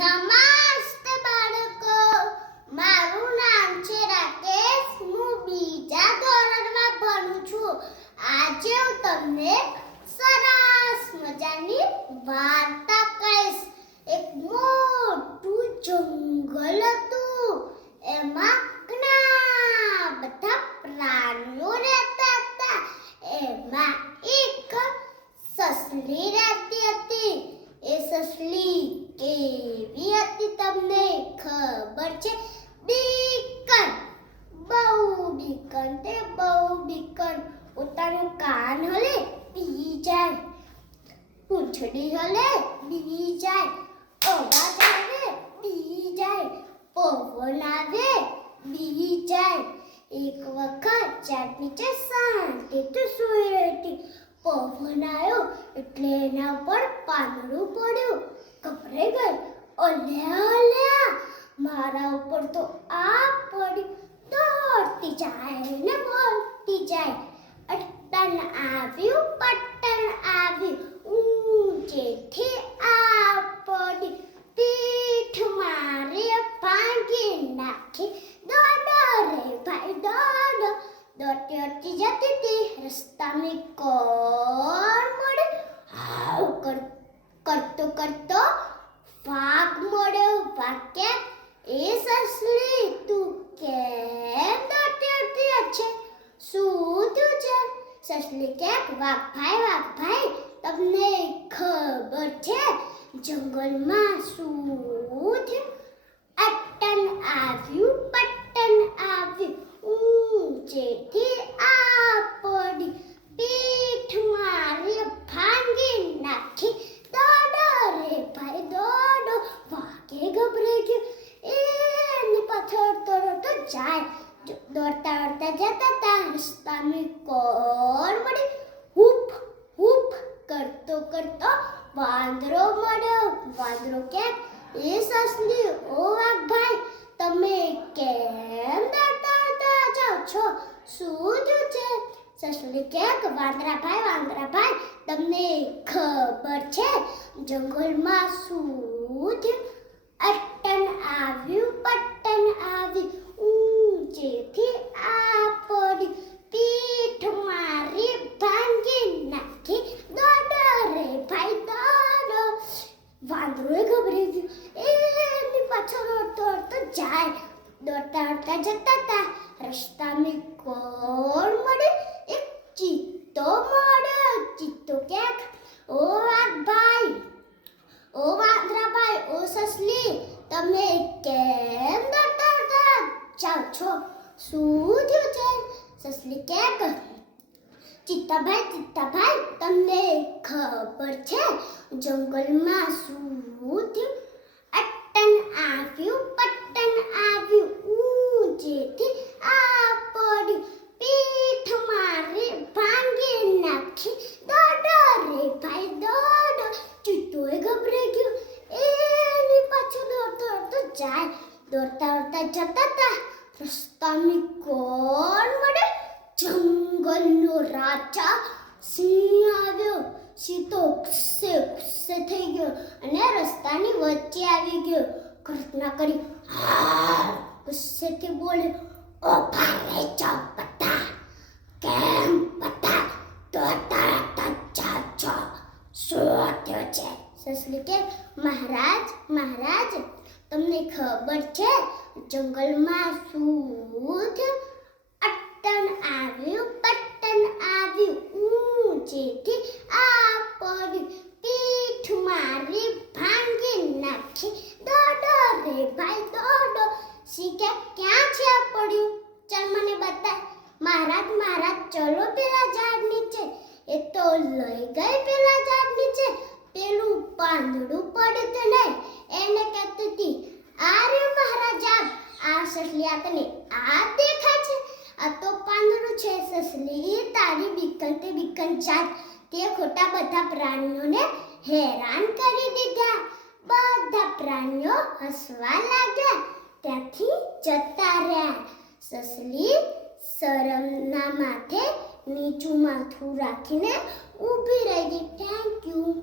નમસ્તે બાળકો, મારું નામ છે રાકેશ. હું બીજા ધોરણમાં ભણું છું. આજે હું તમને સરસ મજાની વાર્તા કહીશ. એક મોટું જંગલ હતું. એમાં ઘણા બધા પ્રાણીઓ રહેતા હતા. એમાં એક સસલી રહેતી હતી. એ સસલી કેવી હતી તમને ખબર છે? બીકન, બહુ બીકન. તે બહુ બીકન. પોતાનું કાન હલે બી જાય, પૂંછડી હલે બી જાય, અવાજ આવે બી જાય, પવન આવે બી જાય. એક વખત ઝાડ નીચે શાંતિથી સૂઈ રહી હતી. પવન આવ્યો એટલે એના પર પાંદડું પડ્યું. ગભરાઈ ગઈ. અલ્યા અલ્યા, મારા ઉપર તો આ પડી. દોડતી જાય ને બોલતી જાય. અટન આવ્યું પટન આવ્યું, ઊંચેથી આ પડી. પીઠ મારી ભાંગી નાખી. દોડો રે ભાઈ દોડો. દોડતી દોડતી જતી હતી. રસ્તામાં કોણ મળે? હાવ કરતો કરતો વાઘ મળ્યો. વાઘ કે, એ સસલી તું કેમ દોડતી દોડતી છે? શું થયું છે? સસલી કે, વાઘ ભાઈ, તમને ખબર છે જંગલમાં શું થયું? અટન આવ્યું પટન આવ્યું, ઊંચેથી આ પડી. પીઠ મારી ભાંગી નાખી. દોડો રે ભાઈ દોડો. વાઘે ગભરાઈ ગયો. એની પાછળ તરત જાય. દોડતા દોડતા જતા હતા. રસ્તામાં કોણ મળે? હૂપ હૂપ કરતો કરતો વાંદરો મળ્યો. વાંદરો કે, એ સસલી ઓ વાઘ ભાઈ, તમે કેમ દોડતા દોડતા જાઓ છો? શું થયું છે? સસલી કે, વાંદરા ભાઈ, તમને ખબર છે જંગલમાં શું થયું? અટન આવ્યું પટન આવ્યું, ઊંચેથી આ પડી. પીઠ મારી ભાંગી નાખી. દોડો રે ભાઈ દોડો. વાંદરોએ ગભરાઈ ગયું. એની પાછળ દોડતો જાય. દોડતા દોડતા જતા હતા. રસ્તામાં કોણ મળે? એક ચિત્તો મળ્યો. ચિત્તો કે, ઓ વાઘ ભાઈ, ઓ વાંદરા ભાઈ, ઓ સસલી, તમે કેમ દોડતા દોડતા જાઓ છો? શું થયું છે? સસલી કે, ચિત્તાભાઈ, તમને ખબર છે જંગલમાં શું થયું? અટન આવ્યું પટન આવ્યું, ઊંચેથી આ પડ્યું. પીઠ મારી ભાંગી નાખી. દોડો રે ભાઈ દોડો. ચિત્તોએ ગભરાઈ ગયો. એની પાછળ દોડતો જાય. દોડતા દોડતા જતા હતા. રસ્તામાં કોણ મળે? જંગલનો રાજા સિંહ આવ્યો. સિંહ તો ગુસ્સે થઈ ગયો અને રસ્તાની વચ્ચે આવી ગયો. ગર્જના કરી. ગુસ્સેથી બોલ્યો, ઓ ભાઈ બધા, કેમ બધા દોડતા જાઓ છો? શું થયું છે? સસલી કે, મહારાજ, તમને ખબર છે જંગલમાં શું થયું? અટન આવ્યું પટન આવ્યું, ઊંચેથી આ પડ્યું. પીઠ મારી ભાંગી નાખી. દોડો રે ભાઈ દોડો. સિંહ કે, ક્યાં છે આ પડ્યું? ચાલ મને બતાય. મહારાજ, ચલો પેલા ઝાડ નીચે. એ તો લઈ ગઈ પેલા ઝાડ નીચે. પેલું પાંદડું પડ્યું તો નહીં, એને કહેતી હતી, આ રે મહારાજા, આ સસલી, આ તને આ દેખાય છે? આ તો પાંદડું છે. સસલી, તારી બીકન જાત, તે ખોટા બધા પ્રાણીઓને હેરાન કરી દીધા. બધા પ્રાણીઓ હસવા લાગ્યા. ત્યાંથી જતા રહ્યા. સસલી શરમના માથે નીચું માથું રાખીને ઊભી રહી ગઈ. Thank you.